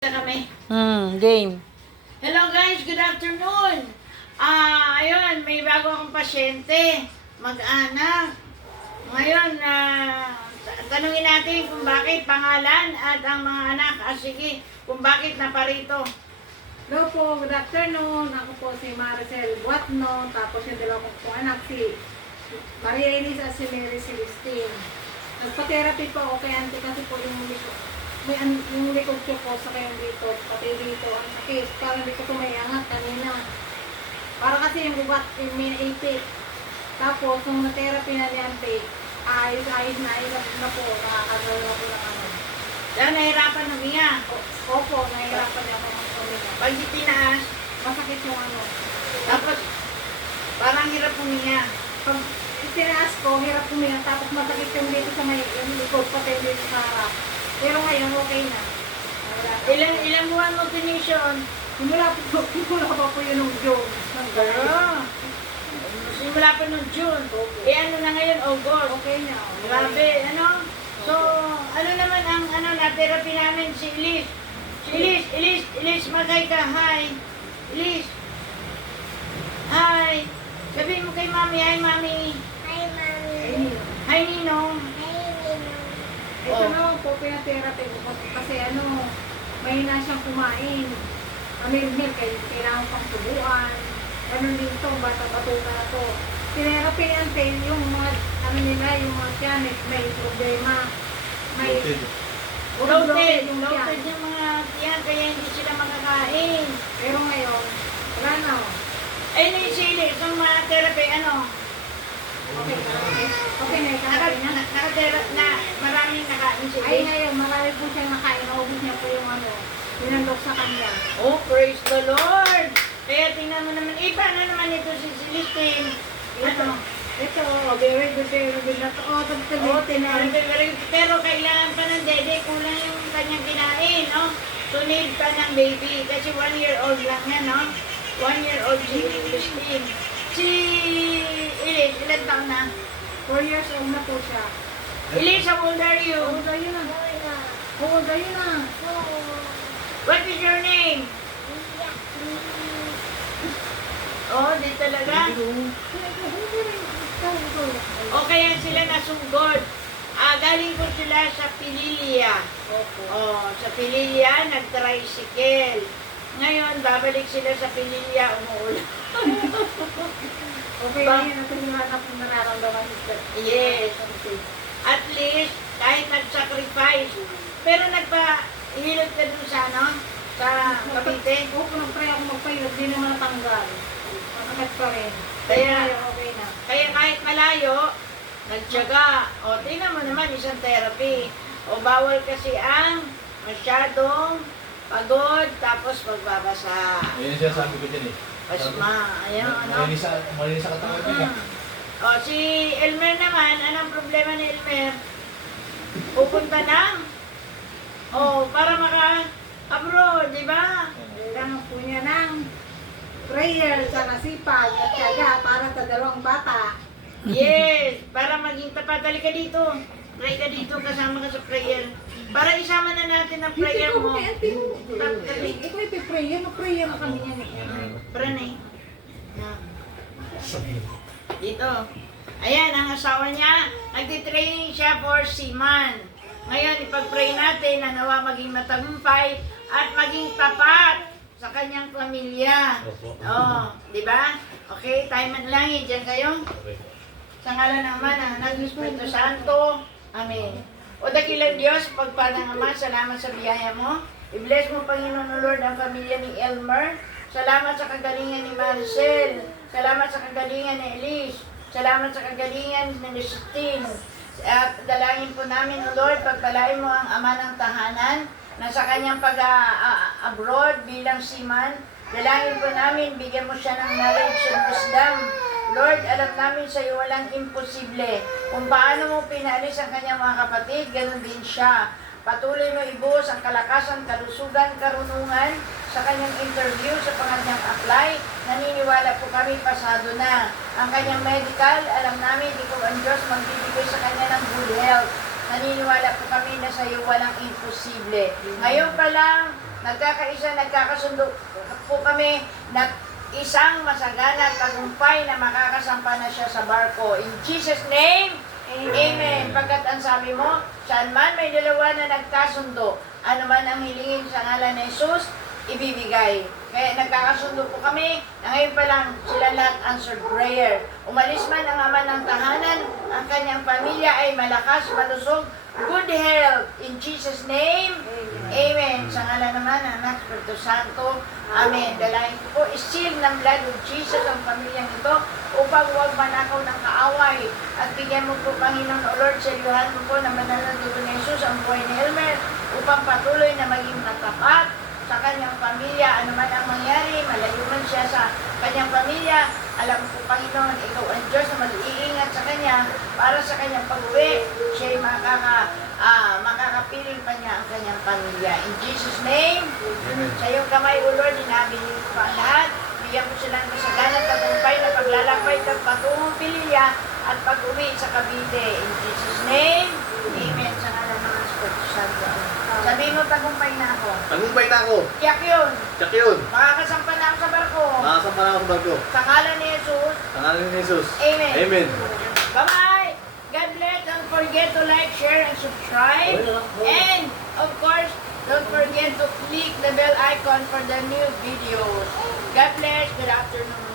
Kami. Game. Hello guys, good afternoon. Ayun, may bago akong pasyente, mag-anak. Ngayon, tanungin natin kung bakit pangalan at ang mga anak. Sige, kung bakit naparito. Hello po, good afternoon. Ako po si Maricel Buatno. Tapos yung dalawa kong anak si Maria Elisa at si Mary Celestine. Nagpa-therapy po ako kay auntie kasi po yung likod ko po sa kayong dito, pati dito, ang sakit. Parang hindi ko ito may angat kanina. Para kasi yung gubat, yung may ipit. Tapos, nung na-therapy na ni auntie, ayos na po, nakakagalaw ko ng ano. Dahil nahirapan huminga. Opo, nahihirapan niya ako ng huminga. Pag tinaas, Masakit yung ano. tapos parang hirap huminga. Pag itinaas ko, hirap huminga, tapos masakit yung dito sa may yung likod, pati dito sa harap. Pero ngayon, okay na. Ilang buwan mo tinisyon? Simula pa po yun ng June. Simula pa nung June. Ano na ngayon, August. Okay na. Grabe, ano? So, ano naman ang na-therapy namin si Elise? Si Elise, magay ka. Hi. Elise. Hi. Sabihin mo kay Mami, hi Mami. Hi, Mommy. Ayun. Hi Ninong. Hi, Nino. Ito na po, pinatherapy ko kasi mahina siyang kumain. Milk, kailangan pang tubuan. Ganun din ito, bata-batuta na to. Tinherapy natin yung mga, yung mga tiyan, may problema. May Bloated. yung Bloated tiyan. yung mga tiyan, kaya hindi sila makakain. Pero ngayon, wala na. Ayun yung si Elise, yung mga therapy, ano? Okay na, ikarapin na. Naka-therapy na, maraming nakain si Ay Elise. ngayon, marami po siyang nakain. Naubos niya po yung pinandok sa kanya. Oh, praise the Lord! Kaya tingnan mo naman, paano naman ito si Celestine? Ano? Ito, very good na to. Oh, tagtabitin na. Pero kailangan pa ng dede, kulang yung kanyang kinain, no? So need pa ng baby, kasi 1 year old lang yan, no? 1 year old si Celestine. Si Elise, ilan taon na? 4 years old na po siya. Elise, how old are you? Old are you na? Old are you na? What is your name? Oh, di talaga. O kaya sila nasugod. Galing ko sila sa Pililia. Oh, sa Pililia, nag-tricycle. Ngayon, babalik sila sa Pililia, umuulan. Okay na yun. Ito yung anak na nararamdaman siya. Yes. At least, kahit nag-sacrifice. Pero nagpa-hilot ka dun sa ano? Sa Cavite. Opo, nag-try ako magpahilot. Di naman natanggal. Masakit pa rin. Kaya, Okay na. kaya kahit malayo, nagtyaga. O, tingnan mo naman, isang therapy. O, bawal kasi ang masyadong pagod, tapos magbabasa. Ayun siya sabi ko dyan eh. Pasma, ayan, ano? Malinis sa katawan niya. O, si Elmer naman, anong problema ni Elmer? Pupunta na? O, para maka-abroad, di ba? Kailangan po niya ng prayer sa nasipag at tiyaga para sa dalawang bata. Yes, para maging tapat. Halika dito. Pray ka dito, kasama ka sa prayer. Para isama na natin ang prayer mo. Ikaw ipiprayer, mag-prayer na kami yan eh. Pranay. Dito. Ayan, ang asawa niya, nagtitraining siya for seaman. Ngayon, ipag-pray natin na nawa maging matagumpay at maging tapat sa kanyang pamilya. Oh, di ba? Okay, time and langit. Diyan kayo. Sa ngalan ng Ama, ng Anak, ng Espiritu Santo. Amen. O dakilang Diyos, pagpalang Ama, salamat sa biyaya mo. I-bless mo, Panginoon Lord, ang pamilya ni Elmer. Salamat sa kagalingan ni Maricel. Salamat sa kagalingan ni Elise. Salamat sa kagalingan ni Justine. At dalangin po namin, O Lord, pagpalain mo ang ama ng tahanan na sa kanyang pag-abroad bilang seaman. Dalangin po namin, bigyan mo siya ng knowledge and wisdom. Lord, alam namin sa iyo walang imposible. Kung paano mo pinalis ang kanyang mga kapatid, ganun din siya. Patuloy mo ibuhos ang kalakasan, kalusugan, karunungan sa kanyang interview, sa kanyang apply. Naniniwala po kami, pasado na. Ang kanyang medical, alam namin, ikaw ang Diyos magbibigay sa kanya ng good health. Naniniwala po kami na sa iyo walang imposible. Ngayon pa lang, nagkakasundo po kami na isang masagana at tagumpay na makakasampa na siya sa barko. In Jesus' name, Amen. Pagkat ang sabi mo, saan man may dalawa na nagkasundo, ano man ang hilingin sa ngalan ni Jesus, ibibigay. Kaya nagkakasundo po kami na ngayon pa lang sila lahat answered prayer. Umalis man ang ama ng tahanan, ang kanyang pamilya ay malakas, malusog, good health. In Jesus' name, Amen. Sa ngalan naman ng Anak, Espiritu Santo, Amen. Dalahin ko po, seal ng blood of Jesus ang pamilyang ito upang huwag manakaw ng kaaway. At bigyan mo po, Panginoon o Lord, sa iluhan mo po na banal na dugo ni Jesus ang buhay ni Elmer upang patuloy na maging matapat sa kanyang pamilya. Ano man ang mangyari, malayo man siya sa kanyang pamilya. Alam ko, Panginoon, ikaw ang Diyos na mag-iingat sa kanya para sa kanyang pag-uwi. Siya'y makakapiling pa niya ang kanyang pamilya. In Jesus' name, sa iyong kamay, O Lord, dinabili ko pa ang lahat. Bigyan ko silang masaganan, tagumpay na paglalakbay ng patungong pililya at pag-uwi sa Cavite. In Jesus' name, Amen. Sa ngalan ng Espiritu Santo. Sabihin mo, tagumpay na ako. Tagumpay na ako. Tiyak yun. Check yun. Makakasampa na ako sa barko. Nakasampa na ako sa barko. Sa ngalan ni Jesus. Sa ngalan ni Jesus. Amen. Amen. Bye-bye. God bless. Don't forget to like, share, and subscribe. And, of course, don't forget to click the bell icon for the new videos. God bless. Good afternoon.